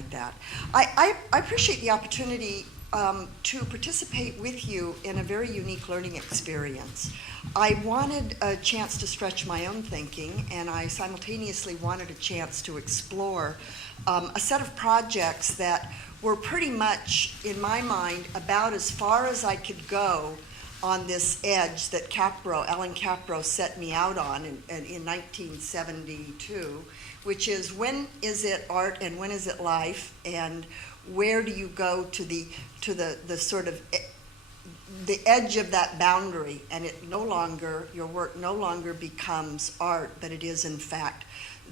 like that. I appreciate the opportunity to participate with you in a very unique learning experience. I wanted a chance to stretch my own thinking, and I simultaneously wanted a chance to explore a set of projects that were pretty much, in my mind, about as far as I could go on this edge that Alan Capro set me out on in 1972, which is, when is it art and when is it life, and where do you go to the sort of the edge of that boundary, and your work no longer becomes art, but it is in fact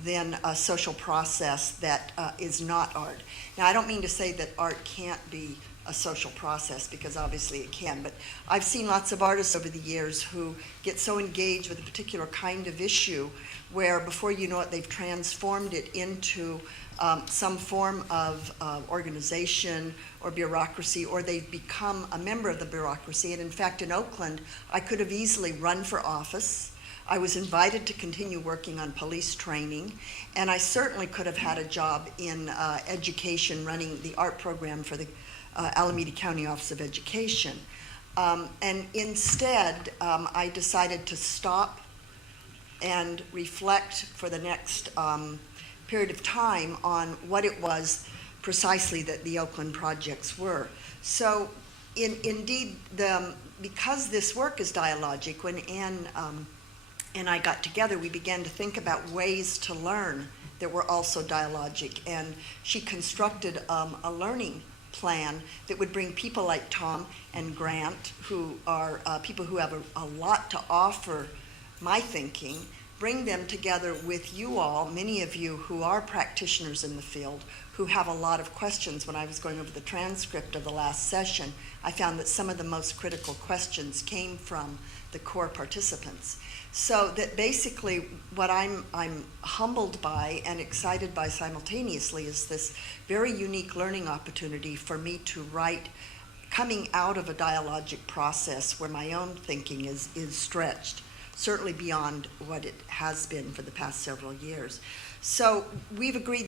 then a social process that is not art. Now, I don't mean to say that art can't be a social process, because obviously it can, but I've seen lots of artists over the years who get so engaged with a particular kind of issue where before you know it, they've transformed it into some form of organization or bureaucracy, or they've become a member of the bureaucracy. And in fact, in Oakland, I could have easily run for office. I was invited to continue working on police training, and I certainly could have had a job in education, running the art program for the Alameda County Office of Education. And instead, I decided to stop and reflect for the next period of time on what it was precisely that the Oakland projects were. So indeed, because this work is dialogic, when Anne and I got together, we began to think about ways to learn that were also dialogic, and she constructed a learning plan that would bring people like Tom and Grant, who are people who have a lot to offer my thinking, bring them together with you all, many of you who are practitioners in the field, who have a lot of questions. When I was going over the transcript of the last session, I found that some of the most critical questions came from the core participants. So that basically what I'm humbled by and excited by simultaneously is this very unique learning opportunity for me to write coming out of a dialogic process where my own thinking is stretched, certainly beyond what it has been for the past several years. So we've agreed